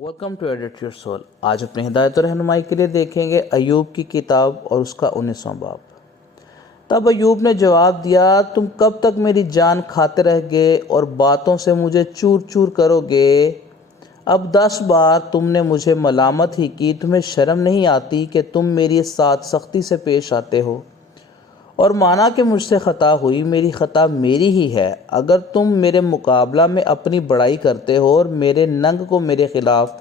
Welcome to edit your soul. آج اپنے ہدایت و رہنمائی کے لیے دیکھیں گے ایوب کی کتاب اور اس کا 19واں باب۔ تب ایوب نے جواب دیا، تم کب تک میری جان کھاتے رہ گے اور باتوں سے مجھے چور چور کرو گے؟ اب 10 بار تم نے مجھے ملامت ہی کی، تمہیں شرم نہیں آتی کہ تم میری ساتھ سختی سے پیش آتے ہو؟ اور مانا کہ مجھ سے خطا ہوئی، میری خطا میری ہی ہے۔ اگر تم میرے مقابلہ میں اپنی بڑائی کرتے ہو اور میرے ننگ کو میرے خلاف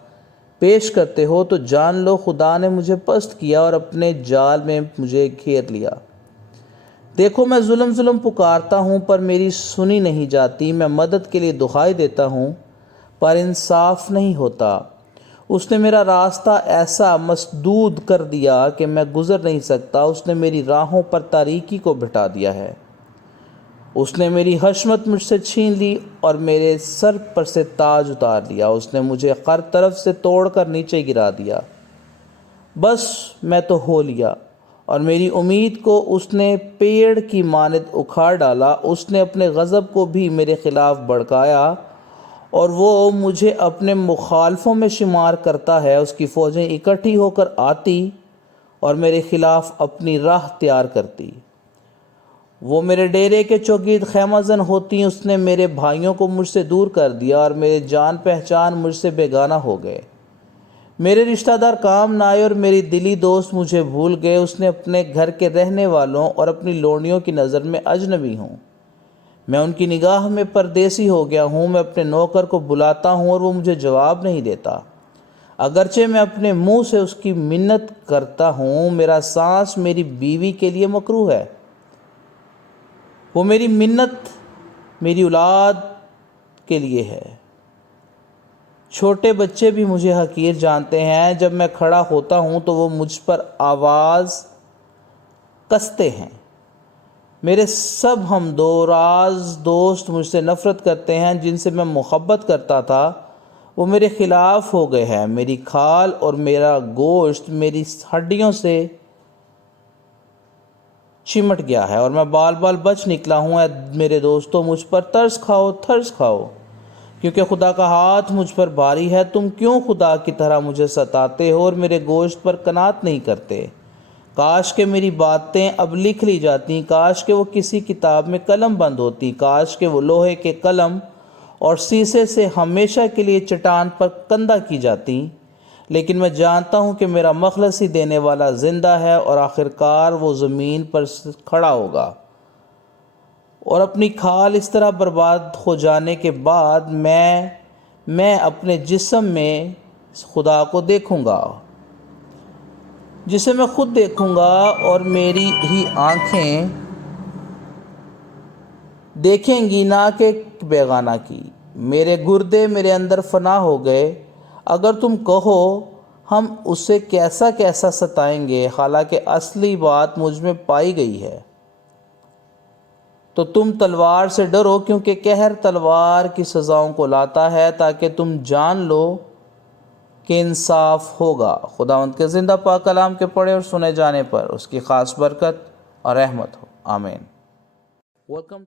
پیش کرتے ہو تو جان لو خدا نے مجھے پست کیا اور اپنے جال میں مجھے گھیر لیا۔ دیکھو میں ظلم پکارتا ہوں پر میری سنی نہیں جاتی، میں مدد کے لیے دہائی دیتا ہوں پر انصاف نہیں ہوتا۔ اس نے میرا راستہ ایسا مسدود کر دیا کہ میں گزر نہیں سکتا، اس نے میری راہوں پر تاریکی کو بٹھا دیا ہے۔ اس نے میری حشمت مجھ سے چھین لی اور میرے سر پر سے تاج اتار لیا۔ اس نے مجھے ہر طرف سے توڑ کر نیچے گرا دیا، بس میں تو ہو لیا اور میری امید کو اس نے پیڑ کی مانند اکھاڑ ڈالا۔ اس نے اپنے غضب کو بھی میرے خلاف بھڑکایا اور وہ مجھے اپنے مخالفوں میں شمار کرتا ہے۔ اس کی فوجیں اکٹھی ہو کر آتی اور میرے خلاف اپنی راہ تیار کرتی، وہ میرے ڈیرے کے چوگید خیمہ زن ہوتی۔ اس نے میرے بھائیوں کو مجھ سے دور کر دیا اور میرے جان پہچان مجھ سے بیگانہ ہو گئے۔ میرے رشتہ دار کام نہ آئے اور میری دلی دوست مجھے بھول گئے۔ اس نے اپنے گھر کے رہنے والوں اور اپنی لونڈیوں کی نظر میں اجنبی ہوں، میں ان کی نگاہ میں پردیسی ہو گیا ہوں۔ میں اپنے نوکر کو بلاتا ہوں اور وہ مجھے جواب نہیں دیتا، اگرچہ میں اپنے منہ سے اس کی منت کرتا ہوں۔ میرا سانس میری بیوی کے لیے مکروہ ہے، وہ میری منت میری اولاد کے لیے ہے۔ چھوٹے بچے بھی مجھے حقیر جانتے ہیں، جب میں کھڑا ہوتا ہوں تو وہ مجھ پر آواز کستے ہیں۔ میرے سب ہم دوراز دوست مجھ سے نفرت کرتے ہیں، جن سے میں محبت کرتا تھا وہ میرے خلاف ہو گئے ہیں۔ میری کھال اور میرا گوشت میری ہڈیوں سے چمٹ گیا ہے اور میں بال بال بچ نکلا ہوں۔ اے میرے دوستو، مجھ پر ترس کھاؤ، کیونکہ خدا کا ہاتھ مجھ پر بھاری ہے۔ تم کیوں خدا کی طرح مجھے ستاتے ہو اور میرے گوشت پر قناعت نہیں کرتے؟ کاش کہ میری باتیں اب لکھ لی جاتی، کاش کہ وہ کسی کتاب میں قلم بند ہوتی، کاش کہ وہ لوہے کے قلم اور سیسے سے ہمیشہ کے لیے چٹان پر کندہ کی جاتی۔ لیکن میں جانتا ہوں کہ میرا مخلصی دینے والا زندہ ہے اور آخرکار وہ زمین پر کھڑا ہوگا، اور اپنی کھال اس طرح برباد ہو جانے کے بعد میں اپنے جسم میں خدا کو دیکھوں گا، جسے میں خود دیکھوں گا اور میری ہی آنکھیں دیکھیں گی، نہ کہ بیگانہ کی۔ میرے گردے میرے اندر فنا ہو گئے۔ اگر تم کہو ہم اسے کیسا ستائیں گے، حالانکہ اصلی بات مجھ میں پائی گئی ہے، تو تم تلوار سے ڈرو، کیونکہ قہر تلوار کی سزاؤں کو لاتا ہے، تاکہ تم جان لو کہ انصاف ہوگا۔ خداوند کے زندہ پاک کلام کے پڑھے اور سنے جانے پر اس کی خاص برکت اور رحمت ہو، آمین۔ ویلکم